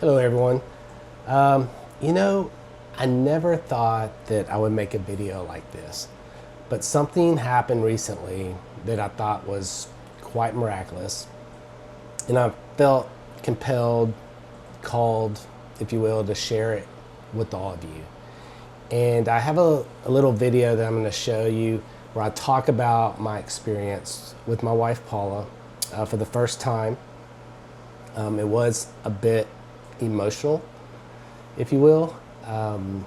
Hello, everyone. You know, I never thought that I would make a video like this, but something happened recently that I thought was quite miraculous, and I felt compelled, called, if you will, to share it with all of you. And I have a little video that I'm going to show you where I talk about my experience with my wife, Paula, for the first time. It was a bit emotional, if you will, and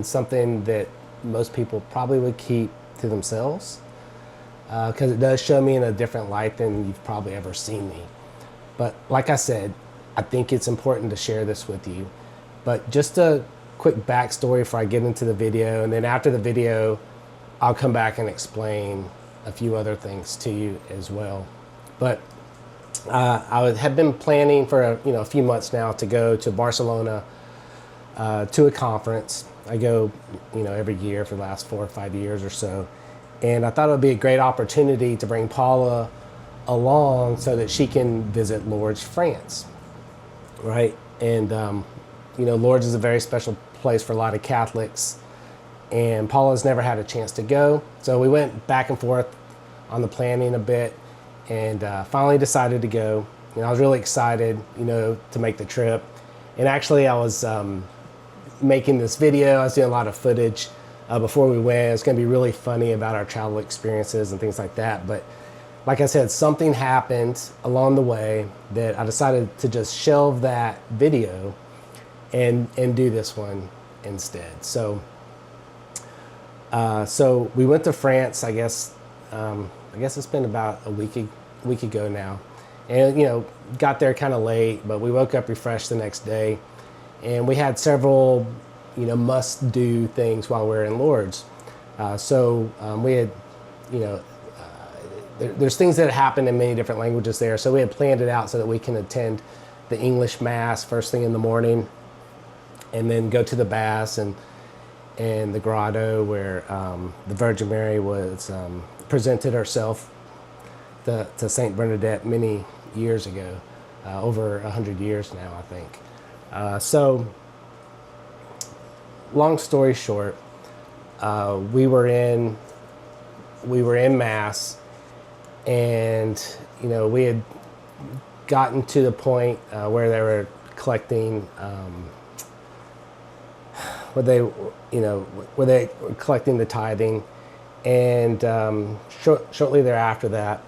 something that most people probably would keep to themselves, because it does show me in a different light than you've probably ever seen me. But like I said, I think it's important to share this with you. But just a quick backstory before I get into the video, and then after the video, I'll come back and explain a few other things to you as well. But I had been planning for a few months now to go to Barcelona to a conference. I go every year for the last 4 or 5 years or so, and I thought it would be a great opportunity to bring Paula along so that she can visit Lourdes, France, right? And Lourdes is a very special place for a lot of Catholics, and Paula's never had a chance to go, so we went back and forth on the planning a bit, and finally decided to go. I was really excited, to make the trip. And actually, I was making this video. I was doing a lot of footage before we went. It was going to be really funny about our travel experiences and things like that. But like I said, something happened along the way that I decided to just shelve that video and do this one instead. So we went to France, I guess it's been about a week ago now, and got there kind of late, but we woke up refreshed the next day, and we had several must-do things while we were in Lourdes. We had there's things that happen in many different languages there, so we had planned it out so that we can attend the English Mass first thing in the morning, and then go to the Baths and the grotto where the Virgin Mary was presented herself to Saint Bernadette many years ago, over 100 years now, I think. So, long story short, we were in Mass, and we had gotten to the point where they were collecting, where they were collecting the tithing. And shortly thereafter that,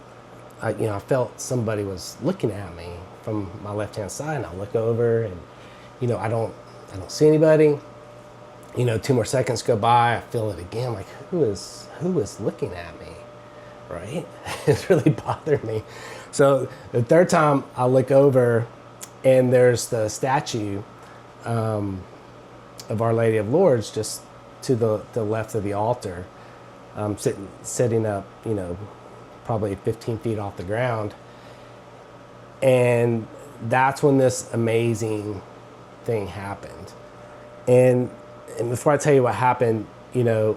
I felt somebody was looking at me from my left-hand side, and I look over, and I don't see anybody. 2 more seconds go by, I feel it again, like who is looking at me, right? It's really bothered me. So the third time I look over, and there's the statue of Our Lady of Lourdes just to the left of the altar. Sitting up, probably 15 feet off the ground. And that's when this amazing thing happened. And before I tell you what happened, I'm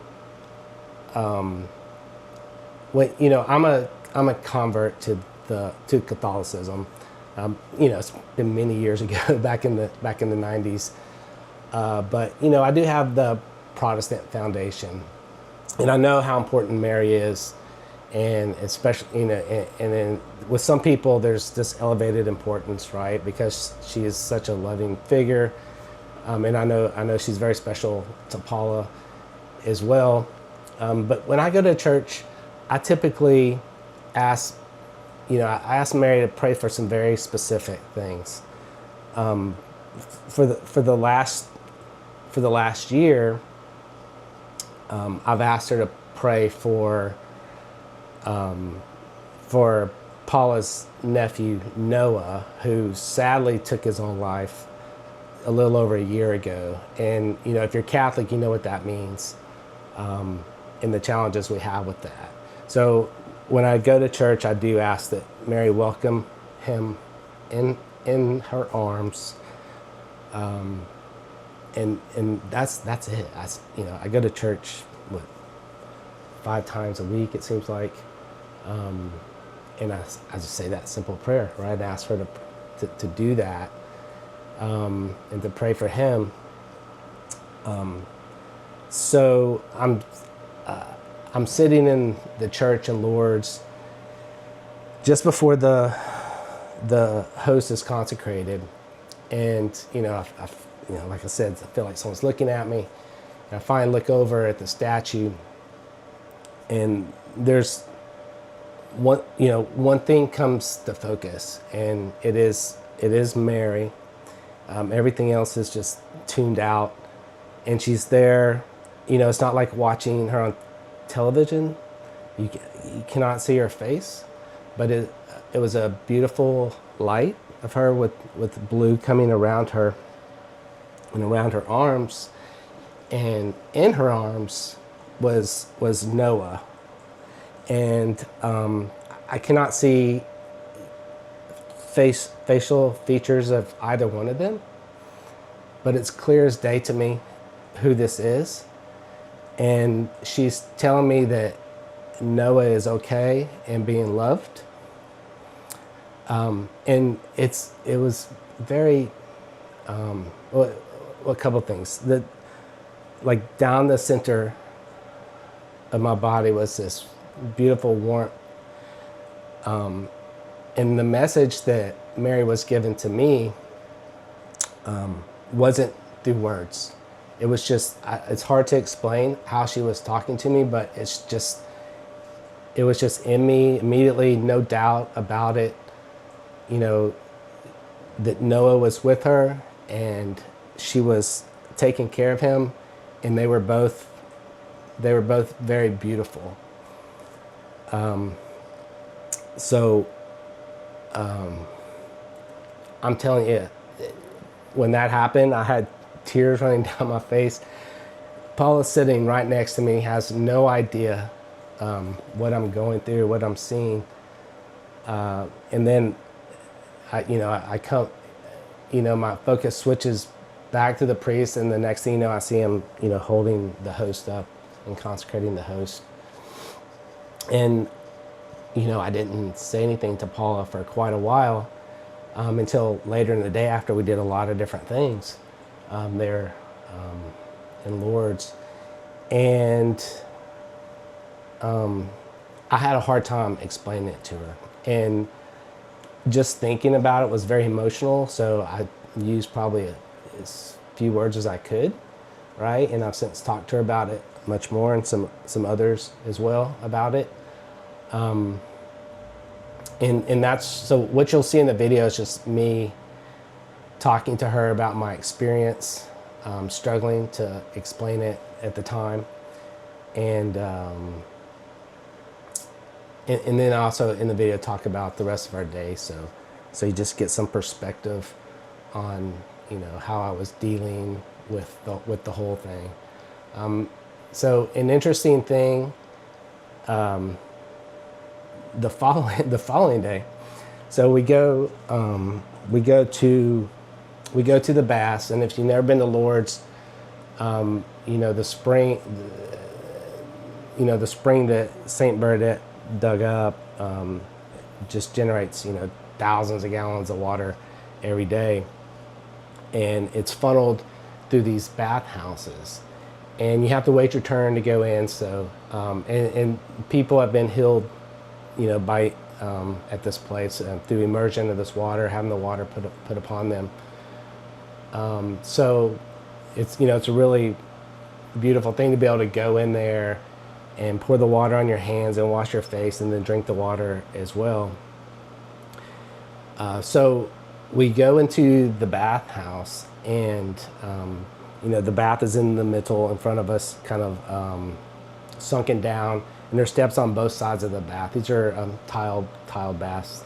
a convert to Catholicism. It's been many years ago, back in the 90s. But I do have the Protestant foundation. And I know how important Mary is, and especially, and then with some people, there's this elevated importance, right? Because she is such a loving figure, and I know she's very special to Paula as well. But when I go to church, I typically ask, I ask Mary to pray for some very specific things. For the last year. I've asked her to pray for Paula's nephew, Noah, who sadly took his own life a little over a year ago. And, if you're Catholic, you know what that means, and the challenges we have with that. So when I go to church, I do ask that Mary welcome him in her arms. And that's it. I go to church 5 times a week, it seems like, and I just say that simple prayer, right? I ask her to do that, and to pray for him. So I'm sitting in the church in Lourdes just before the host is consecrated, and like I said, I feel like someone's looking at me. And I finally look over at the statue, and there's one thing comes to focus, and it is Mary. Everything else is just tuned out, and she's there. It's not like watching her on television. You cannot see her face, but it was a beautiful light of her with blue coming around her and around her arms, and in her arms was Noah, and I cannot see facial features of either one of them, but it's clear as day to me who this is. And she's telling me that Noah is okay and being loved. And it was very, a couple things. Like down the center of my body was this beautiful warmth. And the message that Mary was given to me wasn't through words. It was just, it's hard to explain how she was talking to me, but it was just in me immediately, no doubt about it, that Noah was with her and she was taking care of him, and they were both very beautiful. I'm telling you, when that happened, I had tears running down my face. Paula's sitting right next to me, has no idea what I'm going through, what I'm seeing. And then, I come, my focus switches back to the priest, and the next thing you know, I see him, holding the host up and consecrating the host. And, I didn't say anything to Paula for quite a while, until later in the day after we did a lot of different things there in Lourdes. And I had a hard time explaining it to her. And just thinking about it was very emotional, so I used probably as few words as I could, right? And I've since talked to her about it much more, and some others as well about it. And that's, so what you'll see in the video is just me talking to her about my experience, struggling to explain it at the time. And then also in the video talk about the rest of our day, so you just get some perspective on how I was dealing with the whole thing. So an interesting thing, the following day, so we go to the baths, and if you've never been to Lourdes, the spring that Saint Bernadette dug up just generates thousands of gallons of water every day, and it's funneled through these bathhouses, and you have to wait your turn to go in. So and people have been healed by at this place through immersion of this water, having the water put upon them. So it's it's a really beautiful thing to be able to go in there and pour the water on your hands and wash your face, and then drink the water as well. So we go into the bathhouse, and the bath is in the middle in front of us, kind of sunken down, and there's steps on both sides of the bath. These are tiled baths,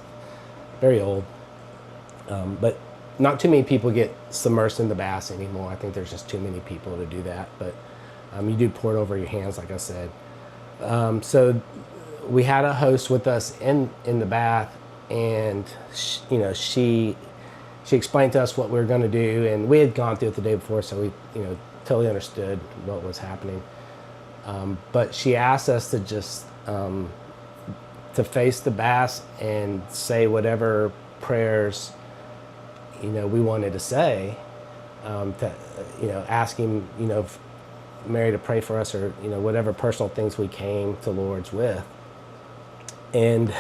very old, but not too many people get submersed in the baths anymore. I think there's just too many people to do that, but you do pour it over your hands, like I said. So we had a host with us in the bath, and she explained to us what we were going to do, and we had gone through it the day before, so we totally understood what was happening. But she asked us to just to face the baths and say whatever prayers we wanted to say, to, asking, Mary to pray for us, or, whatever personal things we came to Lourdes with. And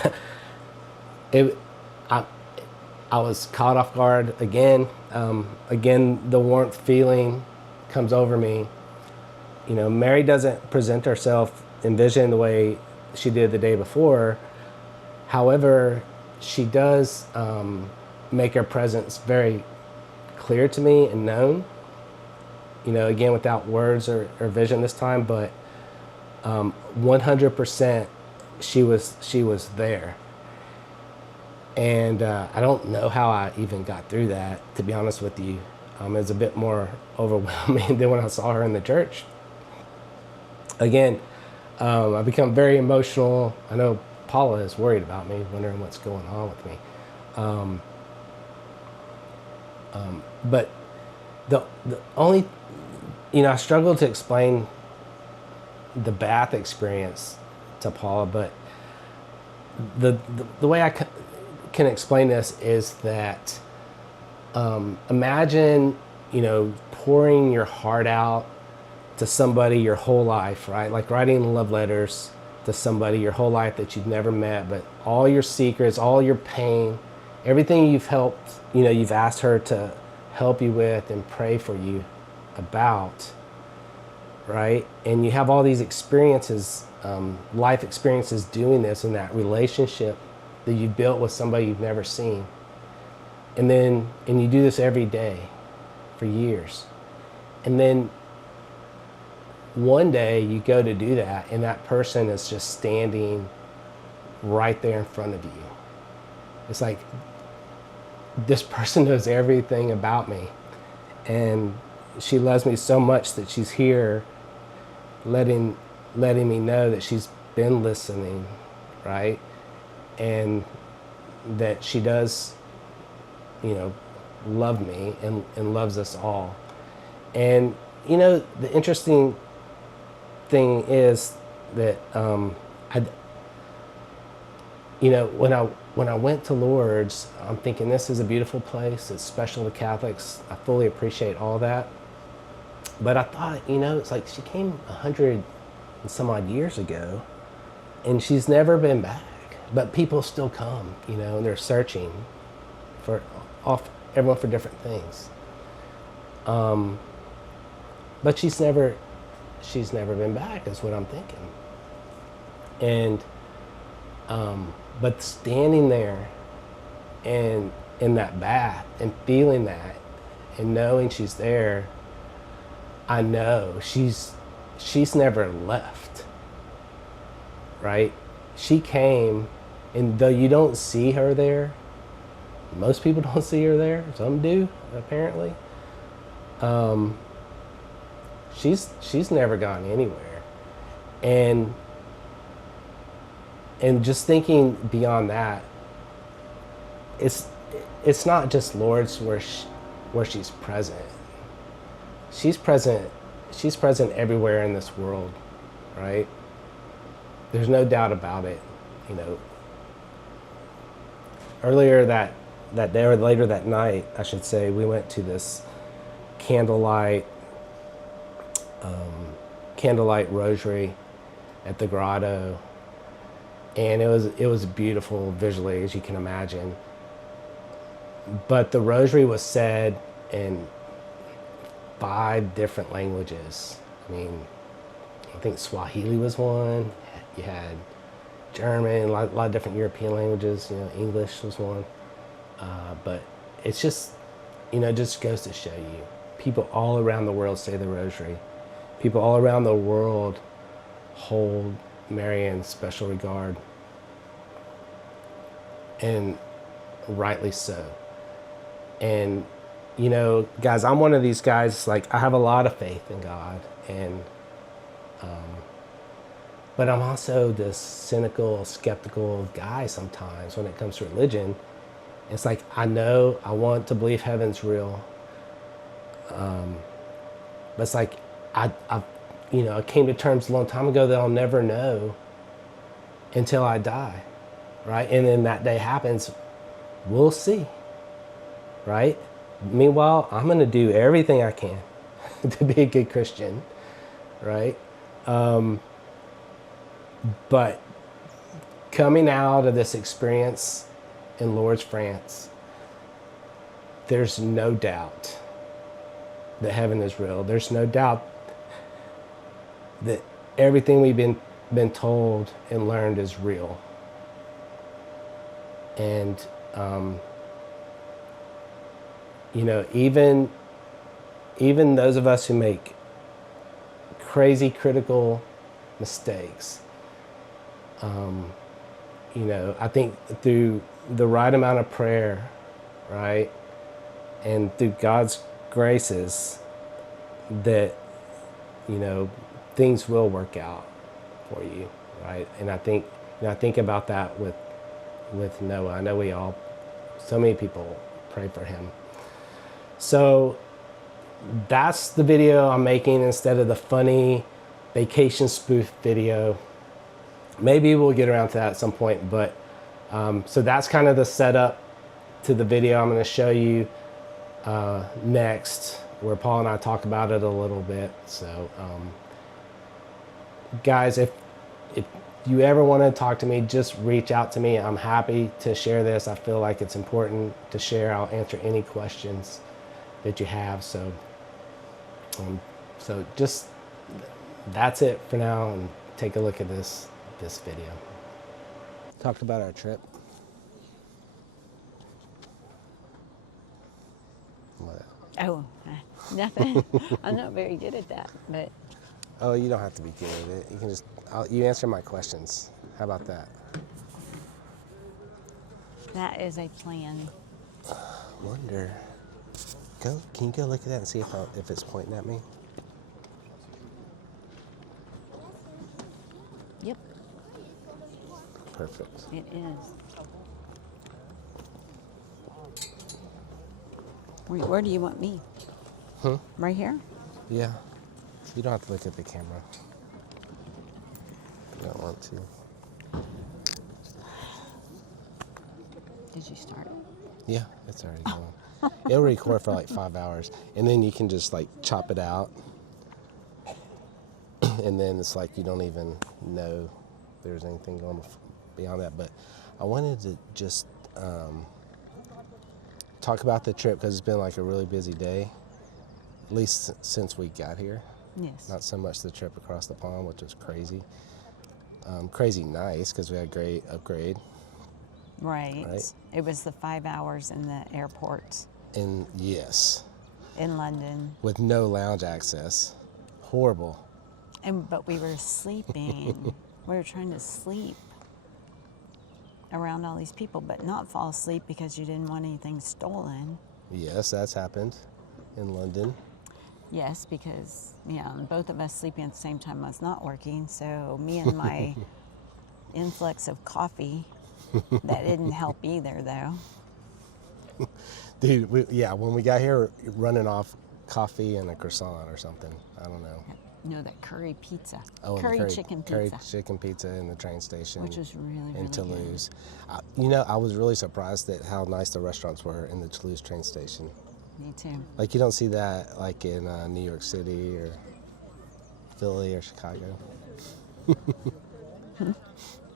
it, I, I was caught off guard again. Again, the warmth feeling comes over me. Mary doesn't present herself in vision the way she did the day before. However, she does make her presence very clear to me and known. Again, without words or vision this time, but 100% she was there. And I don't know how I even got through that, to be honest with you. It was a bit more overwhelming than when I saw her in the church. Again, I've become very emotional. I know Paula is worried about me, wondering what's going on with me. But the only, I struggled to explain the bath experience to Paula, but the way I can explain this is that imagine, pouring your heart out to somebody your whole life, right? Like writing love letters to somebody your whole life that you've never met, but all your secrets, all your pain, everything you've helped, you've asked her to help you with and pray for you about, right? And you have all these experiences, life experiences doing this, in that relationship that you built with somebody you've never seen. And you do this every day for years. And then one day you go to do that, and that person is just standing right there in front of you. It's like, this person knows everything about me, and she loves me so much that she's here letting me know that she's been listening, right? And that she does, love me and loves us all. And, the interesting thing is that, when I went to Lourdes, I'm thinking, this is a beautiful place. It's special to Catholics. I fully appreciate all that. But I thought, it's like she came 100 and some odd years ago, and she's never been back. But people still come, and they're searching for everyone for different things. But she's never been back, is what I'm thinking. And but standing there and in that bath and feeling that and knowing she's there, I know she's never left, right? She came, and though you don't see her there, most people don't see her there, some do apparently, she's never gone anywhere. And just thinking beyond that, it's not just Lourdes where she's present. She's present everywhere in this world, right? There's no doubt about it. Earlier that day, or later that night, I should say, we went to this candlelight rosary at the grotto, and it was beautiful visually, as you can imagine. But the rosary was said in 5 different languages. I think Swahili was one. You had German, a lot of different European languages. English was one. But it's just, just goes to show you, people all around the world say the rosary. People all around the world hold Mary in special regard, and rightly so. And guys, I'm one of these guys, like, I have a lot of faith in God, and but I'm also this cynical, skeptical guy sometimes when it comes to religion. It's like, I know I want to believe heaven's real, but it's like I came to terms a long time ago that I'll never know until I die, right? And then that day happens, we'll see, right? Meanwhile, I'm going to do everything I can to be a good Christian, right? But coming out of this experience in Lourdes, France, there's no doubt that heaven is real. There's no doubt that everything we've been told and learned is real. And you know, even those of us who make crazy critical mistakes, you know, I think through the right amount of prayer, right, and through God's graces, that, you know, things will work out for you, right? And I think, you know, I think about that with Noah. I know so many people pray for him. So that's the video I'm making instead of the funny vacation spoof video. Maybe we'll get around to that at some point, but so that's kind of the setup to the video I'm going to show you next, where Paul and I talk about it a little bit. So guys, if you ever want to talk to me, just reach out to me. I'm happy to share this. I feel like it's important to share. I'll answer any questions that you have. So just that's it for now, and take a look at this video. Talked about our trip. Oh, nothing. I'm not very good at that, but. Oh, you don't have to be good at it. You can just, you answer my questions. How about that? That is a plan. Wonder. Can you go look at that and see if it's pointing at me? Yep. Perfect. It is. Where do you want me? Right here? Yeah. You don't have to look at the camera. You don't want to. Did you start? Yeah, it's already going. It'll record for like 5 hours, and then you can just like chop it out, and then it's like you don't even know there's anything going beyond that. But I wanted to just talk about the trip, because it's been like a really busy day, at least since we got here. Yes. Not so much the trip across the pond, which was crazy. Crazy nice, because we had a great upgrade. Right. Right. It was the 5 hours in the airport And yes, in London. with no lounge access. Horrible. But we were sleeping. We were trying to sleep around all these people, but not fall asleep because you didn't want anything stolen. Yes, that's happened in London. Yes, because both of us sleeping at the same time was not working. So me and my influx of coffee, that didn't help either, though. Dude, when we got here, running off coffee and a croissant or something. I don't know. No, that curry pizza. Oh, curry chicken pizza. Curry chicken pizza in the train station. Which was really in good. Toulouse. I was really surprised at how nice the restaurants were in the Toulouse train station. Me too. Like, you don't see that like in New York City or Philly or Chicago.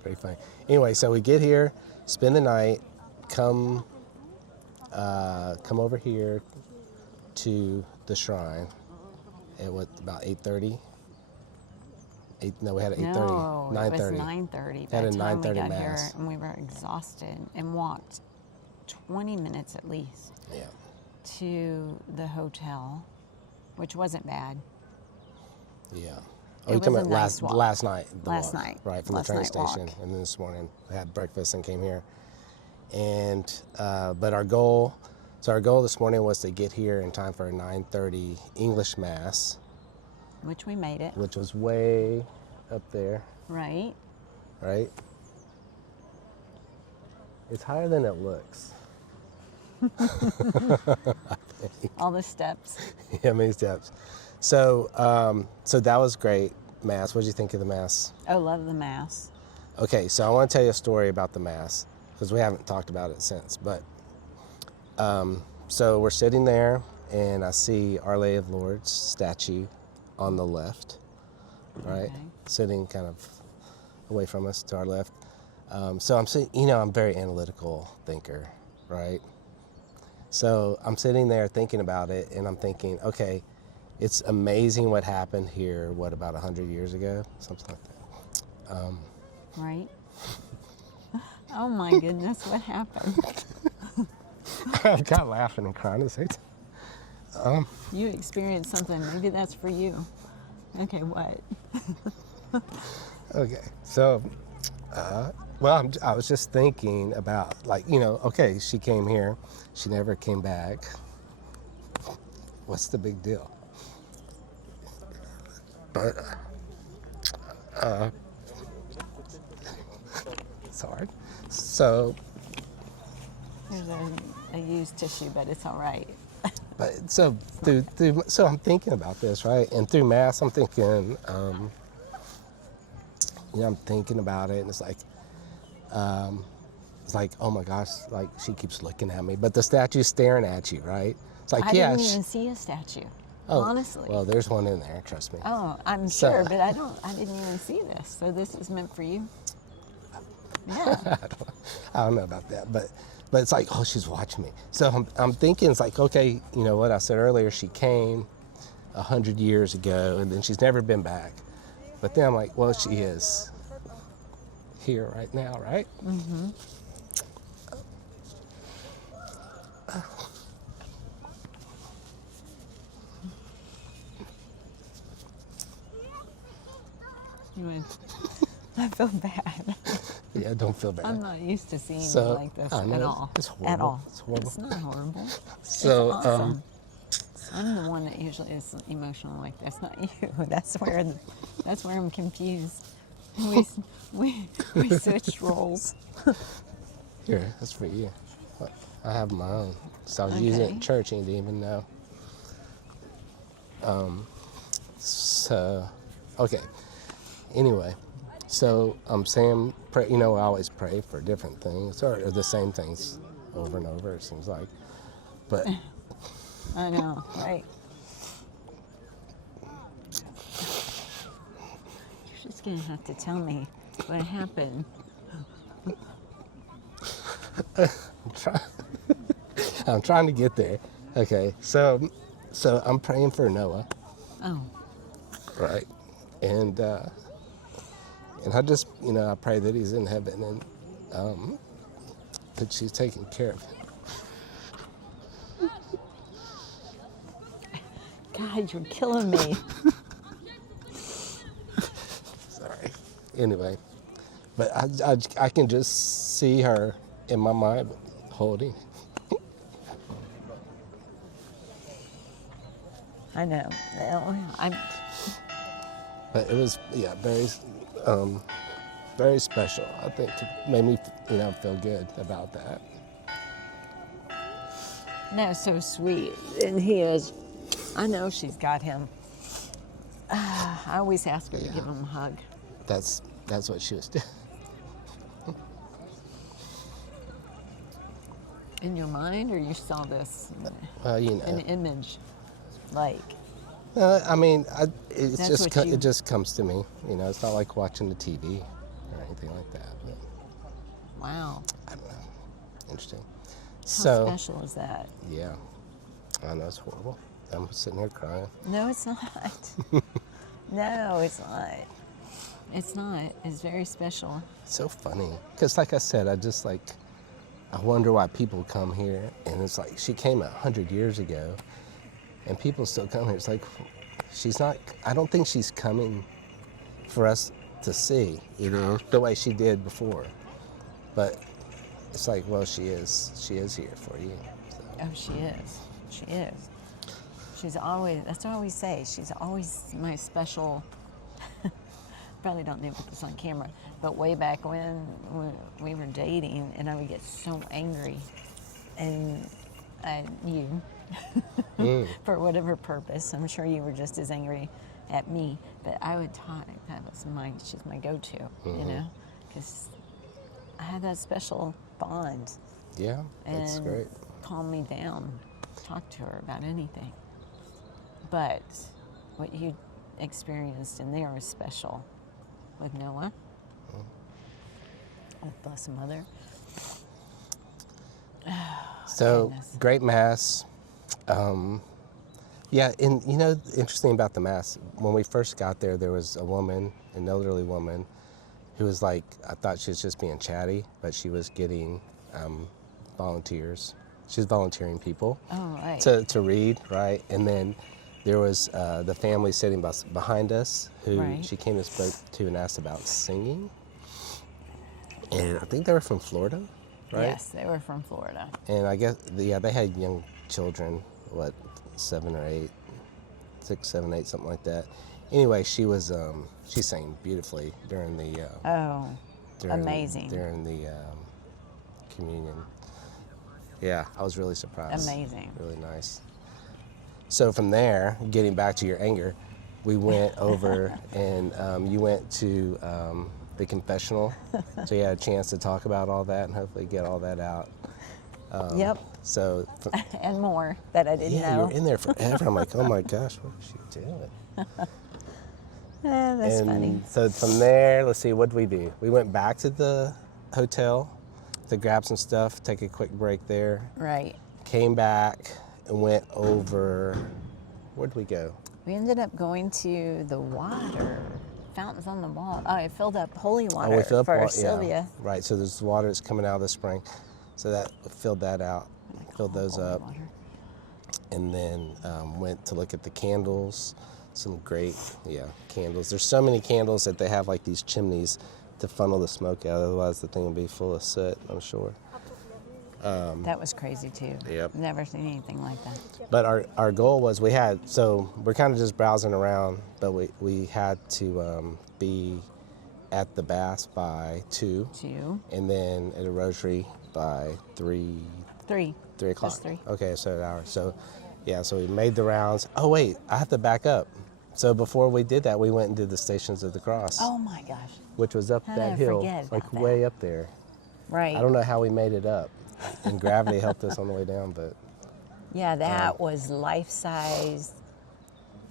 Pretty funny. Anyway, so we get here, spend the night, come over here to the shrine at about 8:30. No, we had an 8:30. No, 9:30. it was 9:30. Had By a the time we 9:30 got mass. here, and we were exhausted and walked 20 minutes at least Yeah. to the hotel, which wasn't bad. Yeah. It you was talking a about nice walk. last night? Last night. Right, from Last the train night walk. station. And then this morning we had breakfast and came here. And, but our goal this morning was to get here in time for a 9:30 English Mass. Which we made it. Which was way up there, Right. right? It's higher than it looks. All the steps. Yeah, many steps. So, so that was great. Mass. What did you think of the Mass? Oh, love the Mass. Okay, so I want to tell you a story about the Mass, because we haven't talked about it since. But So we're sitting there, and I see Our Lady of Lourdes statue on the left, right? Okay. Sitting kind of away from us to our left. So I'm sitting, you know, I'm a very analytical thinker, right? So I'm sitting there thinking about it, and I'm thinking, okay, it's amazing what happened here, what, about 100 years ago? Something like that. Right? Oh my goodness, what happened? I got laughing and crying at the same time. You experienced something. Maybe that's for you. Okay, what? Okay, so, well, I was just thinking about, like, you know, okay, she came here, she never came back. What's the big deal? But, it's hard. So, There's a used tissue, but it's all right. but so so I'm thinking about this, right? And through Mass, I'm thinking, you know, I'm thinking about it, and it's like, oh my gosh, like she keeps looking at me, but the statue's staring at you, right? It's like, I yeah. didn't even see a statue. Oh, honestly. well, there's one in there, trust me. Oh, I'm So- sure, but I didn't even see this. So this is meant for you? Yeah. I don't know about that, but it's like, oh, she's watching me. So I'm thinking, it's like, okay, you know what I said earlier, she came 100 years ago, and then she's never been back. But then I'm like, well, she is here right now, right? Mm-hmm. You would, I feel bad. Yeah, don't feel bad. I'm not used to seeing So, you like this I know, at all. it's horrible. At all. It's horrible. It's not horrible. So, it's awesome. I'm the one that usually is emotional like this, not you. That's where I'm confused. We switched roles. Here, that's for you. I have my own. So I was using it Okay. in church and didn't even know. So, okay. Anyway, so I'm saying, pray, you know, I always pray for different things, or the same things over and over, it seems like. But I know, right? You're just gonna have to tell me what happened. I'm trying to get there. Okay, so I'm praying for Noah, Oh, right? And I just, you know, I pray that he's in heaven, and that she's taking care of him. God, you're killing me. Sorry. Anyway, but I can just see her in my mind holding. I know. Well, But it was, yeah, very special. I think it made me, you know, feel good about that. no, so sweet, and he is. I know she's got him. I always ask her to give him a hug. That's what she was doing. In your mind, or you saw this You an know. image, like I mean, That's what you- it just comes to me. You know, it's not like watching the TV or anything like that. But wow, I don't know. Interesting. how So special is that? yeah, I know it's horrible. I'm sitting here crying. No, it's not. No, it's not. It's not. It's very special. It's so funny because, like I said, I wonder why people come here, and it's like she came 100 years ago, and people still come here. It's like she's not. I don't think she's coming for us to see, you know, the way she did before. But it's like, well, she is. She is here for you. So. Oh, she is. She is. She's always. That's what I always say. She's always my special. Probably don't need to put this on camera, but way back when we were dating, and I would get so angry, and you, for whatever purpose, I'm sure you were just as angry at me, but I would talk. She's my go-to, you know, because I had that special bond, Yeah, that's and great. calm me down. talk to her about anything. But what you experienced in there was special with Noah. Oh, bless mother. So Goodness. great mass. Yeah, and you know, interesting about the mass, when we first got there, there was a woman, an elderly woman, who was like, I thought she was just being chatty, but she was getting volunteers. She was volunteering people Oh, right. to read, right? And then there was the family sitting behind us who Right. she came and spoke to and asked about singing. And I think they were from Florida, right? Yes, they were from Florida. And I guess, yeah, they had young children, what, 7 or 8, 6, 7, 8, something like that. Anyway, she sang beautifully during the Amazing. during the communion. Yeah, I was really surprised. Amazing. Really nice. So from there, getting back to your anger, we went over and you went to the confessional, so you had a chance to talk about all that and hopefully get all that out. Yep. So, And more that I didn't yeah, know. you were in there forever. I'm like, oh my gosh, what is she doing? That's funny. So from there, let's see, what did we do? We went back to the hotel to grab some stuff, take a quick break there. Right. Came back and went over, where'd we go? We ended up going to the water fountains on the wall. Oh, I filled up holy water We filled up for Sylvia. Yeah, right, so there's water that's coming out of the spring. So that filled that out, filled those Holy up. water. And then went to look at the candles. Some great, candles. There's so many candles that they have like these chimneys to funnel the smoke out. Otherwise, the thing will be full of soot, I'm sure. That was crazy too. Yep. Never seen anything like that. But our goal was we're kind of just browsing around, but we had to be at the Bass by 2, 2, and then at a rosary by 3 3. 3 o'clock. Just 3. Okay, so an hour. So, yeah, so we made the rounds. Oh, wait, I have to back up. So before we did that, we went and did the Stations of the Cross, Oh my gosh. which was up How that did I hill, forget like about that? way up there. Right. I don't know how we made it up. And gravity helped us on the way down, but Yeah, that was life size.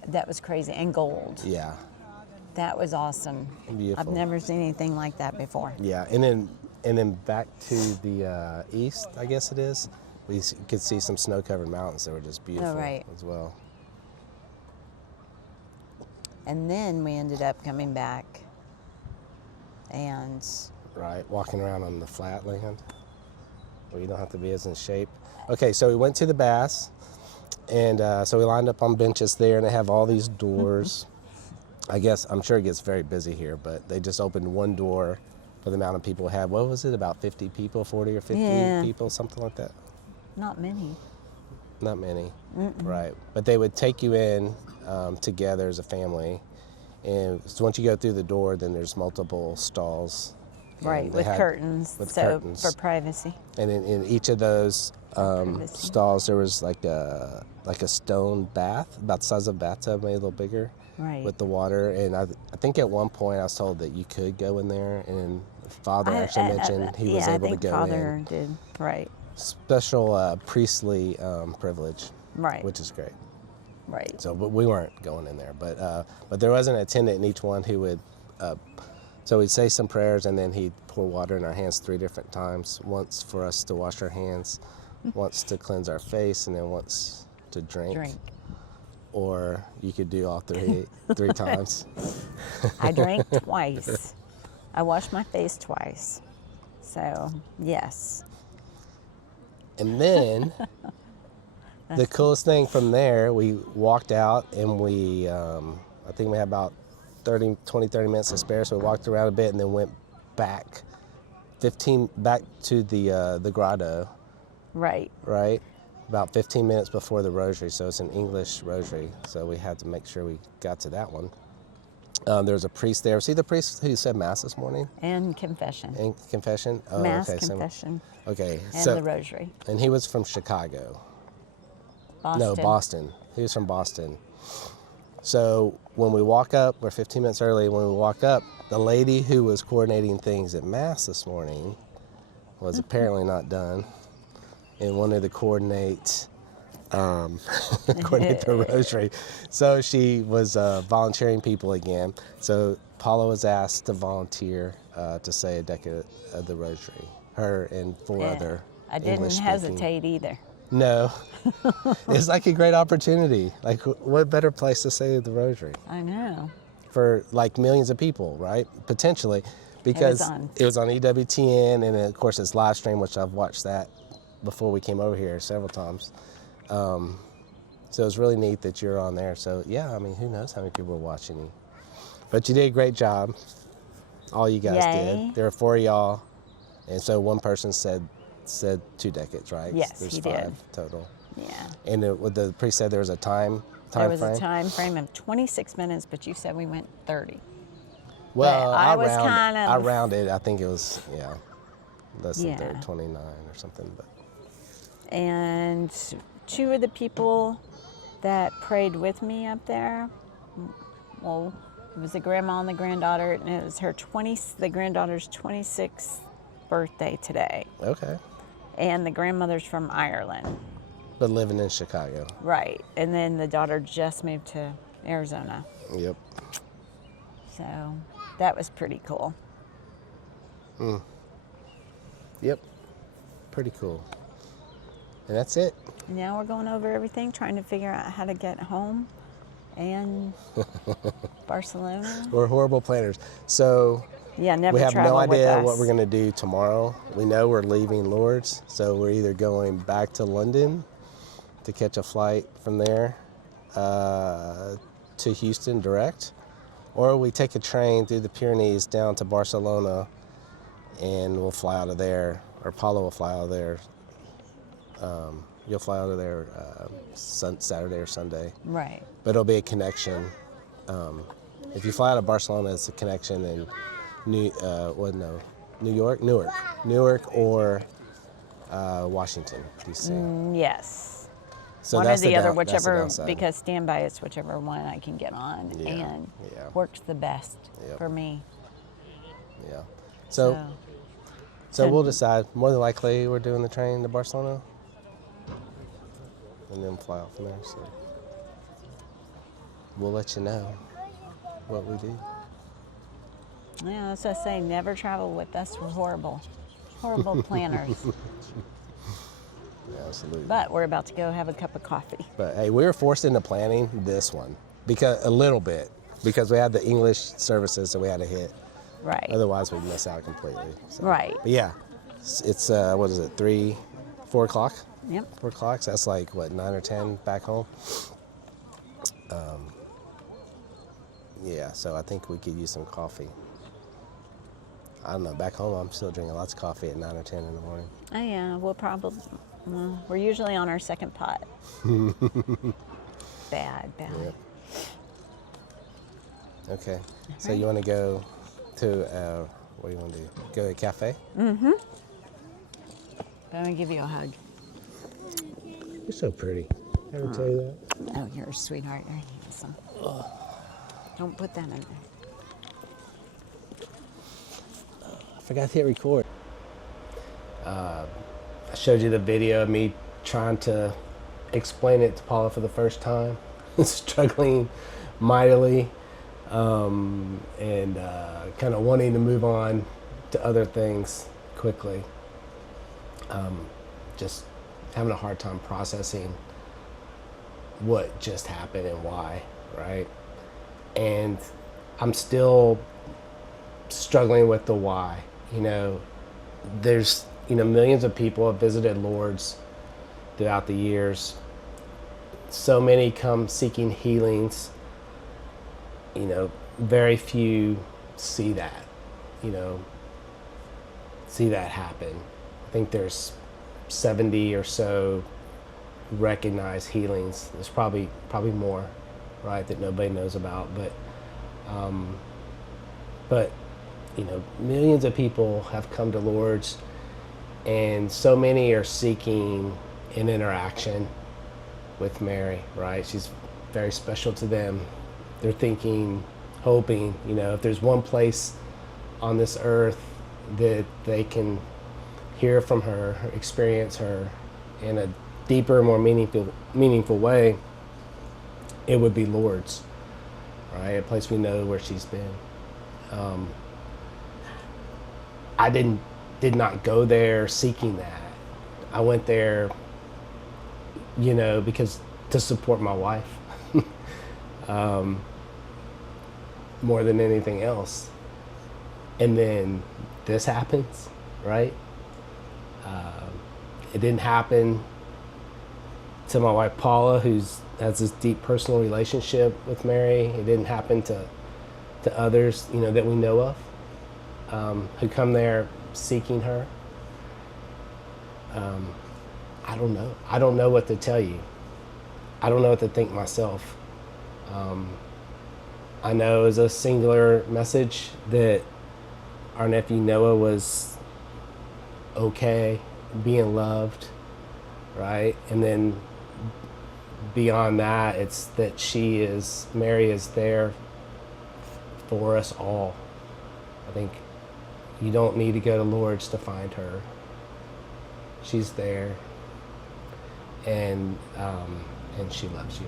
That was crazy. And gold. yeah, That was awesome. beautiful. I've never seen anything like that before. Yeah, and then back to the east, I guess it is. We could see some snow-covered mountains that were just beautiful right. as well. And then we ended up coming back and Right, walking around on the flat land where you don't have to be as in shape. Okay, so we went to the Bass, and so we lined up on benches there, and they have all these doors. I'm sure it gets very busy here, but they just opened one door for the amount of people we had. What was it, about 50 people, 40 or 50 Yeah. people, something like that? not many. Not many, right? But they would take you in together as a family, and so once you go through the door, then there's multiple stalls. and Right, they with had- curtains. with So curtains. for privacy. And in each of those Privacy. stalls, there was like a stone bath, about the size of a bathtub, maybe a little bigger, Right. with the water. And I think at one point I was told that you could go in there, and Father actually mentioned he was yeah, able I think to go Father in. did. Right. Special priestly privilege, Right. which is great. Right. So, but we weren't going in there. But there was an attendant in each one who would. So we'd say some prayers, and then he'd pour water in our hands 3 different times. Once for us to wash our hands, once to cleanse our face, and then once to drink. Or you could do all three times. I drank twice. I washed my face twice. So, yes. And then the coolest thing from there, we walked out, and I think we had about 30 minutes to spare, so we walked around a bit and then went back back to the grotto, Right. right? About 15 minutes before the rosary, so it's an English rosary, so we had to make sure we got to that one. There was a priest there. See the priest who said Mass this morning? And confession. And confession? Oh, Mass, okay, confession, okay, and so, the rosary. and he was from Chicago. Boston. No, Boston. He was from Boston. So when we walk up, we're 15 minutes early, when we walk up, the lady who was coordinating things at Mass this morning was apparently not done and wanted to coordinate according to the rosary. So she was volunteering people again. So Paula was asked to volunteer to say a decade of the rosary. Her and four Yeah. other I didn't English-speaking. hesitate either. No. It's like a great opportunity. Like, what better place to say the rosary I know. for like millions of people, right? Potentially, because it was on EWTN, and of course it's live stream, which I've watched that before we came over here several times. So it's really neat that you're on there. So yeah, I mean, who knows how many people are watching you. But you did a great job. All you guys did. There were 4 of y'all, and so one person said 2 decades, right? Yes, There's he 5 did. total. Yeah. And the priest said there was a time There was frame? a time frame of 26 minutes, but you said we went 30. Well, I was kind of. I rounded. I think it was less than 30, Yeah. 29 or something. But And 2 of the people that prayed with me up there, well, it was the grandma and the granddaughter, and it was the granddaughter's 26th birthday today. okay. And the grandmother's from Ireland. But living in Chicago. Right. And then the daughter just moved to Arizona. Yep. So that was pretty cool. Yep. Pretty cool. And that's it. Now we're going over everything, trying to figure out how to get home and Barcelona. We're horrible planners. So Yeah, never we have travel no idea with us. what we're going to do tomorrow. We know we're leaving Lourdes, so we're either going back to London to catch a flight from there to Houston direct, or we take a train through the Pyrenees down to Barcelona, and we'll fly out of there, or Paula will fly out of there. You'll fly out of there Saturday or Sunday. Right. But it'll be a connection. If you fly out of Barcelona, it's a connection in Newark or Washington, D.C. Yes. So One or that's the other, that's the whichever, downside. because standby is whichever one I can get on and works the best for me. Yeah. So we'll decide. More than likely, we're doing the train to Barcelona, and then fly out from there. So we'll let you know what we do. Yeah, that's what I say. Never travel with us. We're horrible planners. Yeah, absolutely. But we're about to go have a cup of coffee. But hey, we were forced into planning this one because we had the English services that we had to hit. Right. Otherwise, we'd miss out completely. So. Right. But yeah, it's what is it? 4 o'clock? Yep. 4 o'clock. So that's like what, 9 or 10 back home. Yeah. So I think we could use some coffee. I don't know. Back home, I'm still drinking lots of coffee at 9 or 10 in the morning. Oh yeah, we're usually on our second pot. Bad. Yep. Okay. So you want to go to what do you want to do? Go to a cafe? Mm-hmm. I'm gonna give you a hug. You're so pretty. Ever tell you that? Oh, you're a sweetheart. You're handsome. Don't put that in there. I forgot to hit record. I showed you the video of me trying to explain it to Paula for the first time, struggling mightily, and kind of wanting to move on to other things quickly. Just having a hard time processing what just happened and why, right? And I'm still struggling with the why. There's millions of people have visited Lourdes throughout the years. So many come seeking healings. Very few see that happen. I think there's 70 or so recognized healings. There's probably more, right, that nobody knows about. But millions of people have come to Lourdes, and so many are seeking an interaction with Mary, right? She's very special to them. They're thinking, hoping, if there's one place on this earth that they can hear from her, experience her in a deeper, more meaningful way, it would be Lourdes, right? A place we know where she's been. I did not go there seeking that. I went there, because to support my wife, more than anything else. And then this happens, right? It didn't happen to my wife Paula, who's has this deep personal relationship with Mary. It didn't happen to others, that we know of, who come there seeking her. I don't know. I don't know what to tell you. I don't know what to think myself. I know as a singular message that our nephew Noah was okay, being loved, right? And then beyond that, it's that Mary is there for us all. I think you don't need to go to Lourdes to find her. She's there, and she loves you.